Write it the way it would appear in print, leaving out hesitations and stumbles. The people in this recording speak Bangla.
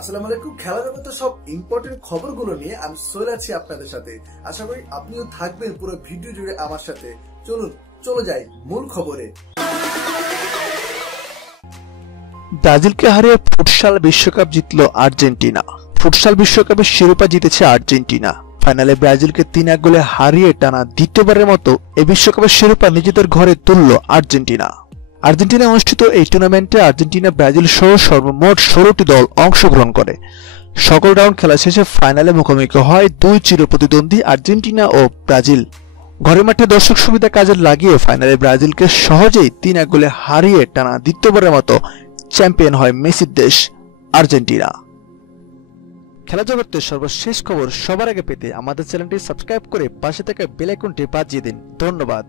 আসসালামু আলাইকুম। খেলা জগতের সব ইম্পর্টেন্ট খবরগুলো নিয়ে আমি চলে আছি আপনাদের সাথে। আশা করি আপনিও থাকবেন পুরো ভিডিও জুড়ে আমার সাথে। চলে যাই মূল খবরে। ব্রাজিলকে হারিয়ে ফুটসাল বিশ্বকাপ জিতল আর্জেন্টিনা। ফুটসাল বিশ্বকাপের শিরোপা জিতেছে আর্জেন্টিনা। ফাইনালে ব্রাজিলকে 3-1 গোলে হারিয়ে টানা দ্বিতীয়বারের মতো এই বিশ্বকাপের শিরোপা নিজেদের ঘরে তুলল আর্জেন্টিনা। আর্জেন্টিনায় অনুষ্ঠিত এই টুর্নামেন্টে আর্জেন্টিনা ব্রাজিল সহ সর্বমোট 16টি দল অংশগ্রহণ করে। সকল রাউন্ড খেলা শেষে ফাইনালে মুখোমুখি হয় দুই চিরপ্রতিদ্বন্দ্বী আর্জেন্টিনা ও ব্রাজিল। ঘরের মাঠে দর্শক সুবিধা কাজে লাগিয়ে ফাইনালে ব্রাজিলকে সহজেই 3-1 গোলে হারিয়ে টানা দ্বিতীয়বারের মতো চ্যাম্পিয়ন হয় মেসির দেশ আর্জেন্টিনা। খেলা জগতের সর্বশেষ খবর সবার আগে পেতে আমাদের চ্যানেলটি সাবস্ক্রাইব করে পাশে থাকা বেল আইকনটি বাজিয়ে দিন। ধন্যবাদ।